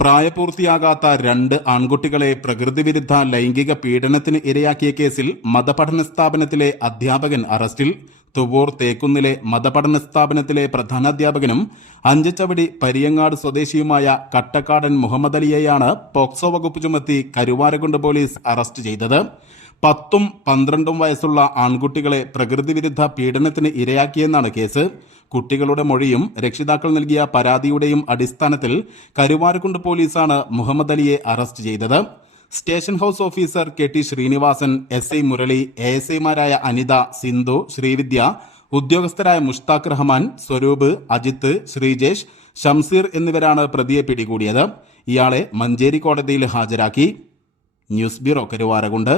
പ്രായപൂർത്തിയാകാത്ത 2 ആൺകുട്ടികളെ പ്രകൃതിവിരുദ്ധ ലൈംഗിക പീഡനത്തിന് ഇരയാക്കിയ കേസിൽ മതപഠന സ്ഥാപനത്തിലെ അധ്യാപകൻ അറസ്റ്റിൽ. തുവൂർ തേക്കുന്നിലെ മതപഠന സ്ഥാപനത്തിലെ പ്രധാനാധ്യാപകനും അഞ്ചച്ചവടി പരിയങ്ങാട് സ്വദേശിയുമായ കട്ടക്കാടൻ മുഹമ്മദ് അലിയെയാണ് പോക്സോ വകുപ്പ് ചുമത്തി കരുവാരക്കുണ്ട് പോലീസ് അറസ്റ്റ് ചെയ്തത്. 10ഉം 12ഉം വയസ്സുള്ള ആൺകുട്ടികളെ പ്രകൃതിവിരുദ്ധ പീഡനത്തിന് ഇരയാക്കിയെന്നാണ് കേസ്. കുട്ടികളുടെ മൊഴിയും രക്ഷിതാക്കൾ നൽകിയ പരാതിയുടെയും അടിസ്ഥാനത്തിൽ കരുവാരക്കുണ്ട് പോലീസാണ് മുഹമ്മദ് അലിയെ അറസ്റ്റ് ചെയ്തത്. Station house officer KT Sreenivasan, SI Murali, ASIമാരായ Anitha, Sindhu, Srividya, ഉദ്യോഗസ്ഥരായ Mushtaq Rahman, Swarup, Ajith, Sreejesh, Shamseer എന്നിവരാണ് പ്രതിയെ പിടികൂടിയത്. ഇയാളെ മഞ്ചേരി കോടതിയിൽ ഹാജരാക്കി. News bureau, Karuvarakundu.